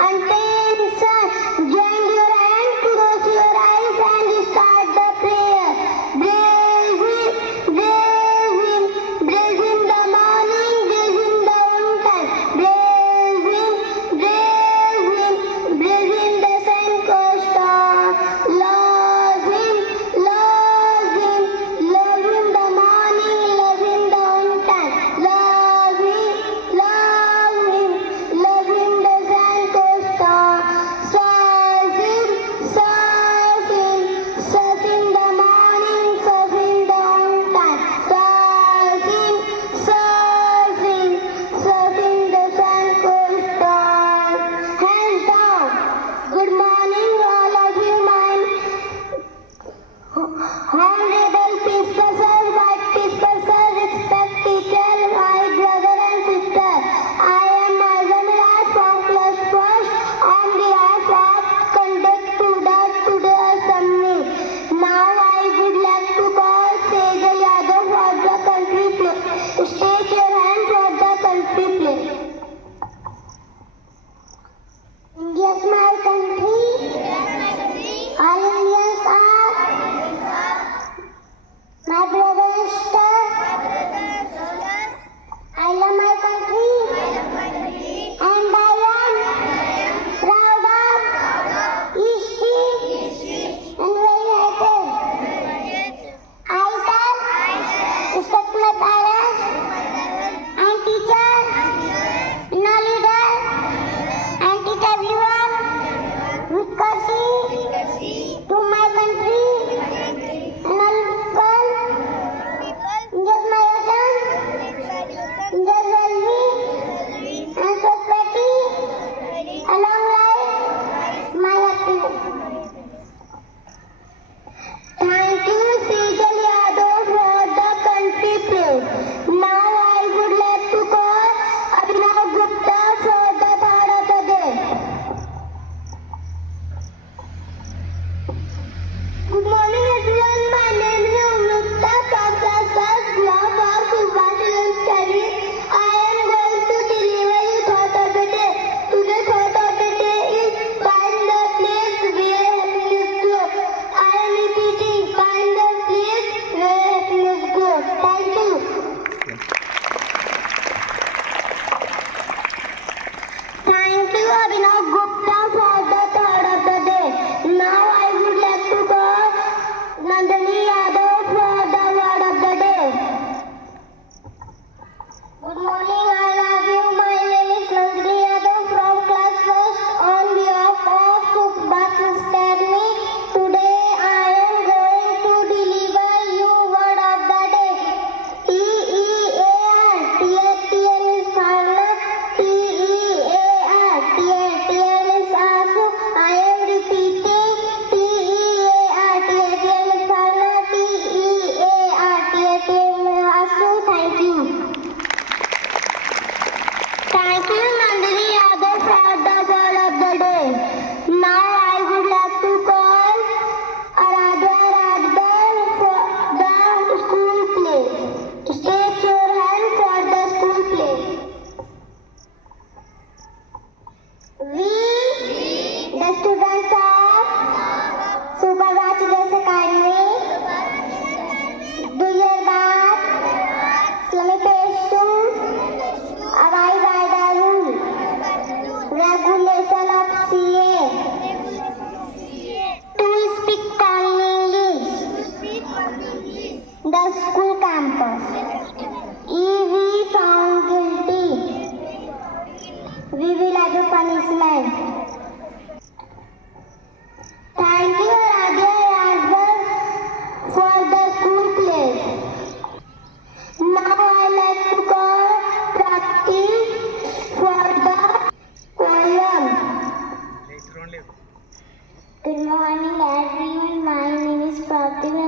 Attention, join your hand, close your eyes and start the prayer. Praise Him, praise Him, praise in the morning, praise in the noontime. Praise Him, praise Him, praise in the sun goes down. Love Him, love Him, love in the morning, love in the noontime. Love Him, love Him, love in the sun goes down. Serve Him, serve Him, serve in the morning, serve in the noontime. Serve Him, serve Him, serve in the sun goes down. Hands down. Good morning, all of you, my honorable professor, white professor, respect teacher, my brother and sister. I am Azam Raj from class first on behalf of conduct today assembly. Now I would like to call Sejal Yadav for the country flag. Stretch your hand for the country flag. India is my country. All Indians are my brother and sister. I love my country and I am proud of history and very happy. I shall respect my parents and teachers and all leaders and teach everyone with courtesy to my country and all people. India's my ocean, India's wealthy and prosperity, along life, my happiness. Thank you, Sejal Yadav, for the country flag. Now I would like to call Abhinav Gupta for the third of the day. Good morning, everyone. My name is Amrita from class 1st block of Subhashilam Study. I am going to deliver you thought of the day. Today's thought of the day is find the place where happiness grows. I am repeating, find the place where happiness grows. Thank you. Thank you, Abhinav Gupta, for the thought of the day. Now I would like to call Nandini Yadav for the word of the day. Good morning, I love you. My name is Nandini Yadav from class 1st on behalf of Subhash Academy. Today I am going to deliver you word of the day. T-E-A-R, T-A-T-N is farmer, T-E-A-R, T-A-T-N is asu. I am repeating, T-E-A-R, T-A-T-N is farmer, T-E-A-R, T-A-T-N is asu. Thank you. Thank you, Nandini Yadav, for the word of the day. Now I would like to call Aradhya Rajbar for the school play. Stretch your hand for the school play. We, the students of Subhash Academy, do your part. Slowly page 2. Abide by the rule. Regulation of CA. To speak calmly English. The school campus. If we found guilty, we will have a punishment. Thank you, Aradhya Rajbar, for the school play. Now I like to call practice for the poem. Good morning, everyone. My name is Pratima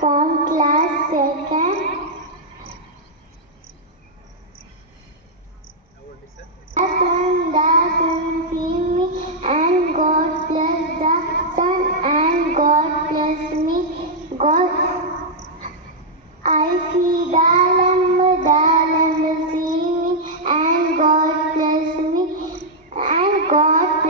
from class 2nd. The sun see me and God bless the sun and God bless me. God, I see the lamb see me and God bless me and God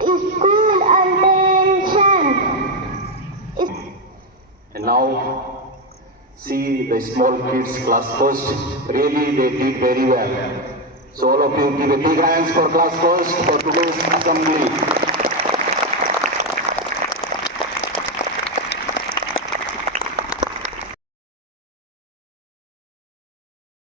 School attention. And now, see the small kids class first. Really, they did very well. So all of you give a big hands for class first for today's assembly.